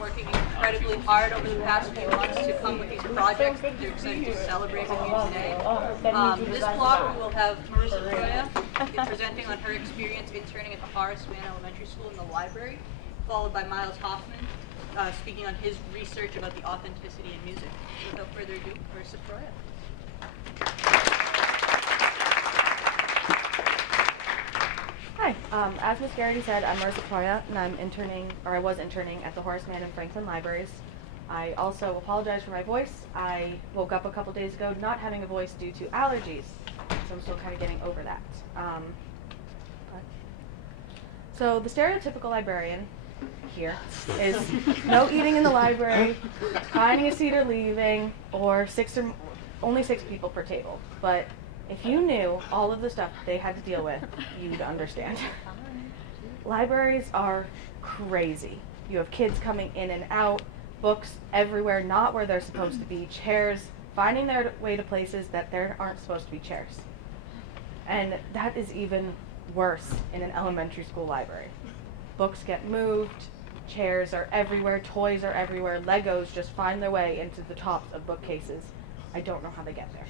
working incredibly hard over the past few months to come with these projects. They're excited to celebrate with you today. This block will have Marisa Proia presenting on her experience interning at the Horace Mann Elementary School in the library, followed by Miles Hoffman speaking on his research about the authenticity in music. So without further ado, Marisa Proia. Hi, as Ms. Garrity said, I'm Marisa Proia, and I was interning at the Horace Mann and Franklin Libraries. I also apologize for my voice. I woke up a couple days ago not having a voice due to allergies, so I'm still kind of getting over that. So the stereotypical librarian here is no eating in the library, finding a seat or leaving, or only 6 people per table. But if you knew all of the stuff they had to deal with, you'd understand. Libraries are crazy. You have kids coming in and out, books everywhere, not where they're supposed to be, chairs, finding their way to places that there aren't supposed to be chairs. And that is even worse in an elementary school library. Books get moved, chairs are everywhere, toys are everywhere, Legos just find their way into the tops of bookcases. I don't know how they get there.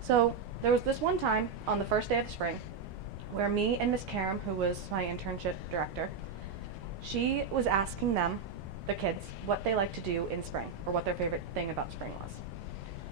So there was this one time on the first day of spring where me and Miss Karam, who was my internship director, she was asking them, the kids, what they like to do in spring or what their favorite thing about spring was.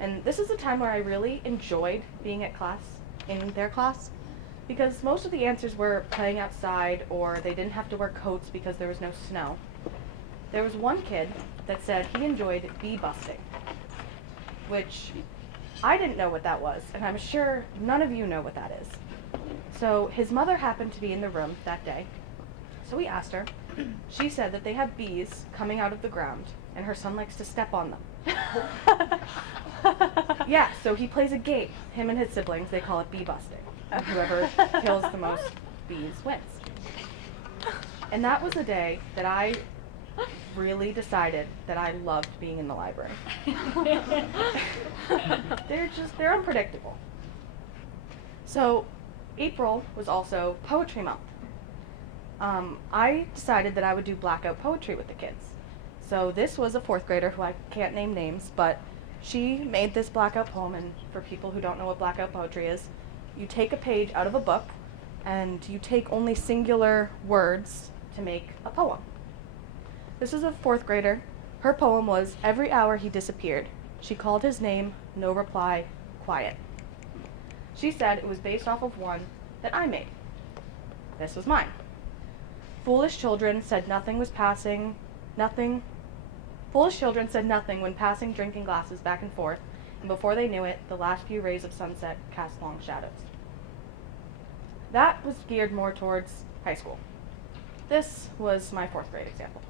And this is a time where I really enjoyed being at class, in their class, because most of the answers were playing outside or they didn't have to wear coats because there was no snow. There was one kid that said he enjoyed bee busting, which I didn't know what that was, and I'm sure none of you know what that is. So his mother happened to be in the room that day, so we asked her. She said that they have bees coming out of the ground, and her son likes to step on them. Yeah, so he plays a game, him and his siblings, they call it bee busting. Whoever kills the most bees wins. And that was the day that I really decided that I loved being in the library. They're unpredictable. So April was also poetry month. I decided that I would do Blackout Poetry with the kids. So this was a 4th grader who I can't name names, but she made this Blackout poem, and for people who don't know what Blackout Poetry is, you take a page out of a book and you take only singular words to make a poem. This is a 4th grader. Her poem was, "Every hour he disappeared. She called his name, no reply, quiet." She said it was based off of one that I made. This was mine. Foolish children said nothing when passing drinking glasses back and forth, and before they knew it, the last few rays of sunset cast long shadows. That was geared more towards high school. This was my 4th grade example.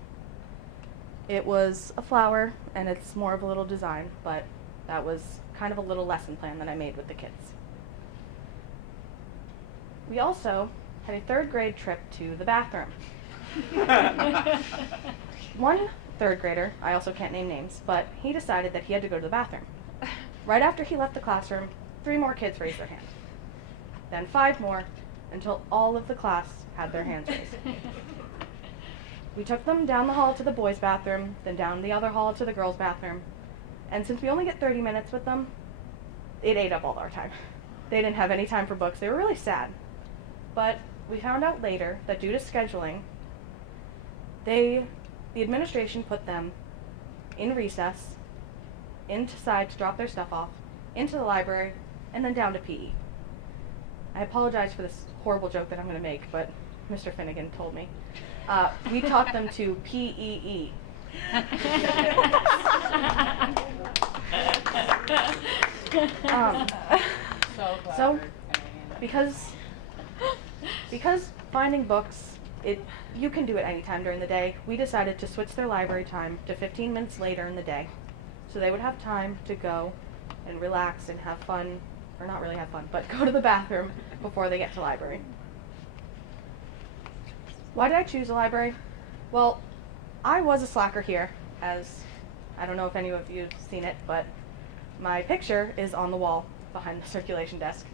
It was a flower, and it's more of a little design, but that was kind of a little lesson plan that I made with the kids. We also had a 3rd grade trip to the bathroom. One 3rd grader, I also can't name names, but he decided that he had to go to the bathroom. Right after he left the classroom, 3 more kids raised their hand. Then 5 more, until all of the class had their hands raised. We took them down the hall to the boys' bathroom, then down the other hall to the girls' bathroom. And since we only get 30 minutes with them, it ate up all our time. They didn't have any time for books. They were really sad. But we found out later that due to scheduling, the administration put them in recess, inside to drop their stuff off, into the library, and then down to PE. I apologize for this horrible joke that I'm going to make, but Mr. Finnegan told me. We taught them to PEE. So, because finding books, you can do it anytime during the day, we decided to switch their library time to 15 minutes later in the day, so they would have time to go and relax and have fun, or not really have fun, but go to the bathroom before they get to library. Why did I choose a library? Well, I was a slacker here, as I don't know if any of you have seen it, but my picture is on the wall behind the circulation desk.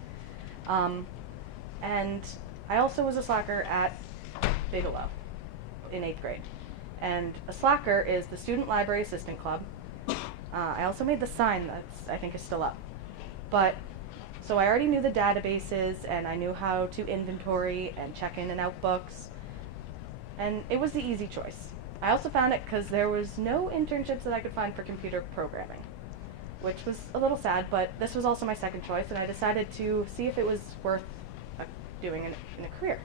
And I also was a slacker at Bigelow. in 8th grade. And a slacker is the Student Library Assistant Club. I also made the sign that's, I think, is still up. But, so I already knew the databases, and I knew how to inventory and check in and out books. And it was the easy choice. I also found it because there was no internships that I could find for computer programming, which was a little sad, but this was also my second choice, and I decided to see if it was worth doing in a career.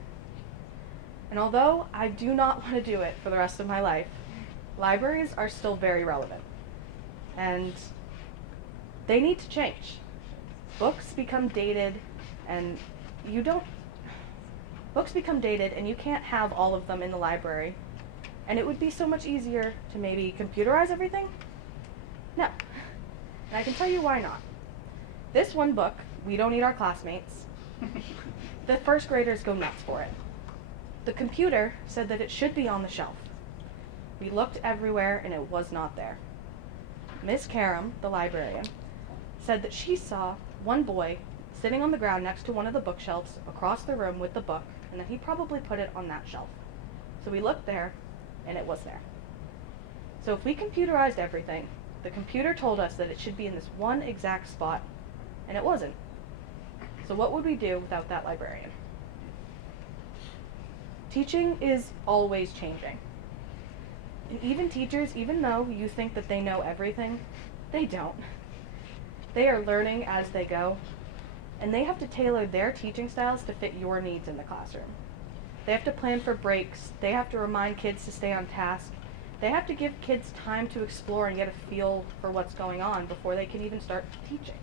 And although I do not want to do it for the rest of my life, libraries are still very relevant. And they need to change. Books become dated, and you can't have all of them in the library. And it would be so much easier to maybe computerize everything? No. And I can tell you why not. This one book, We Don't Need Our Classmates, the first graders go nuts for it. The computer said that it should be on the shelf. We looked everywhere and it was not there. Miss Karam, the librarian, said that she saw one boy sitting on the ground next to one of the bookshelves across the room with the book, and that he probably put it on that shelf. So we looked there, and it was there. So if we computerized everything, the computer told us that it should be in this one exact spot, and it wasn't. So what would we do without that librarian? Teaching is always changing. And even teachers, even though you think that they know everything, they don't. They are learning as they go, and they have to tailor their teaching styles to fit your needs in the classroom. They have to plan for breaks. They have to remind kids to stay on task. They have to give kids time to explore and get a feel for what's going on before they can even start teaching.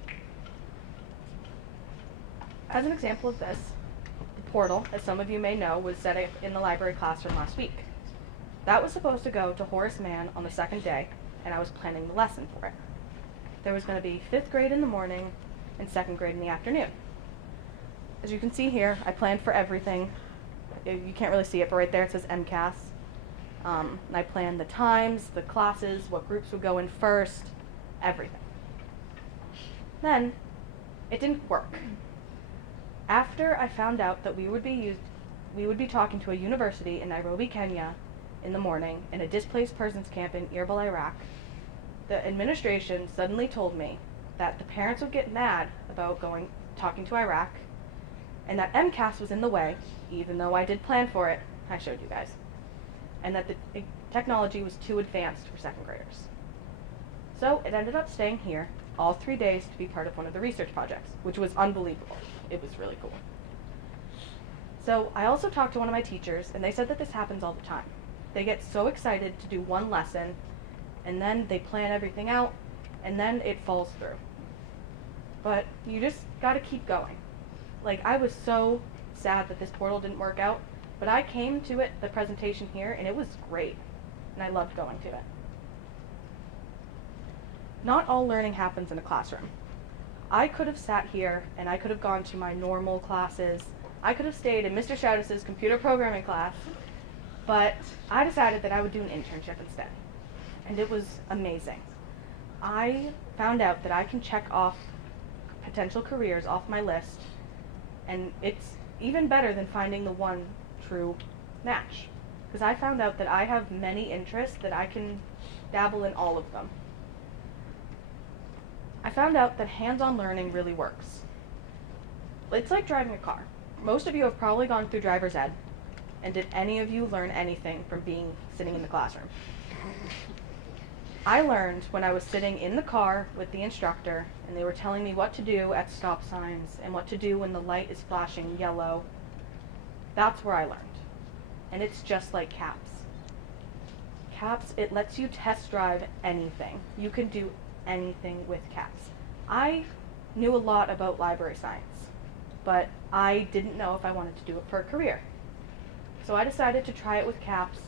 As an example of this, the portal, as some of you may know, was set up in the library classroom last week. That was supposed to go to Horace Mann on the second day, and I was planning the lesson for it. There was going to be 5th grade in the morning and 2nd grade in the afternoon. As you can see here, I planned for everything. You can't really see it, but right there it says MCAS. And I planned the times, the classes, what groups would go in first, everything. Then, it didn't work. After I found out that we would be talking to a university in Nairobi, Kenya, in the morning in a displaced persons camp in Erbil, Iraq, the administration suddenly told me that the parents would get mad about talking to Iraq, and that MCAS was in the way, even though I did plan for it, I showed you guys, and that the technology was too advanced for 2nd graders. So it ended up staying here all 3 days to be part of one of the research projects, which was unbelievable. It was really cool. So I also talked to one of my teachers, and they said that this happens all the time. They get so excited to do one lesson, and then they plan everything out, and then it falls through. But you just gotta keep going. Like, I was so sad that this portal didn't work out, but I came to the presentation here, and it was great, and I loved going to it. Not all learning happens in a classroom. I could have sat here, and I could have gone to my normal classes. I could have stayed in Mr. Shoutus's computer programming class, but I decided that I would do an internship instead, and it was amazing. I found out that I can check off potential careers off my list, and it's even better than finding the one true match, because I found out that I have many interests that I can dabble in all of them. I found out that hands-on learning really works. It's like driving a car. Most of you have probably gone through driver's ed, and did any of you learn anything from sitting in the classroom? I learned when I was sitting in the car with the instructor, and they were telling me what to do at stop signs and what to do when the light is flashing yellow. That's where I learned. And it's just like CAPS. CAPS, it lets you test drive anything. You can do anything with CAPS. I knew a lot about library science, but I didn't know if I wanted to do it for a career. So I decided to try it with CAPS,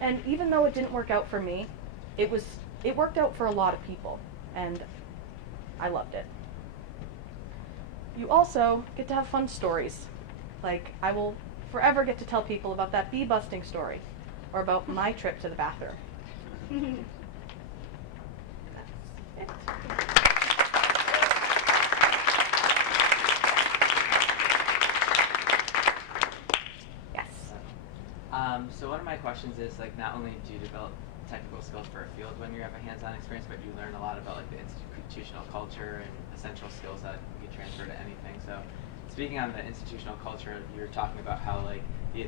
and even though it didn't work out for me, it worked out for a lot of people, and I loved it. You also get to have fun stories. Like, I will forever get to tell people about that bee busting story, or about my trip to the bathroom. That's it. So one of my questions is, like, not only do you develop technical skills for a field when you have a hands-on experience, but you learn a lot about like the institutional culture and essential skills that you can transfer to anything. So speaking on the institutional culture, you were talking about how like the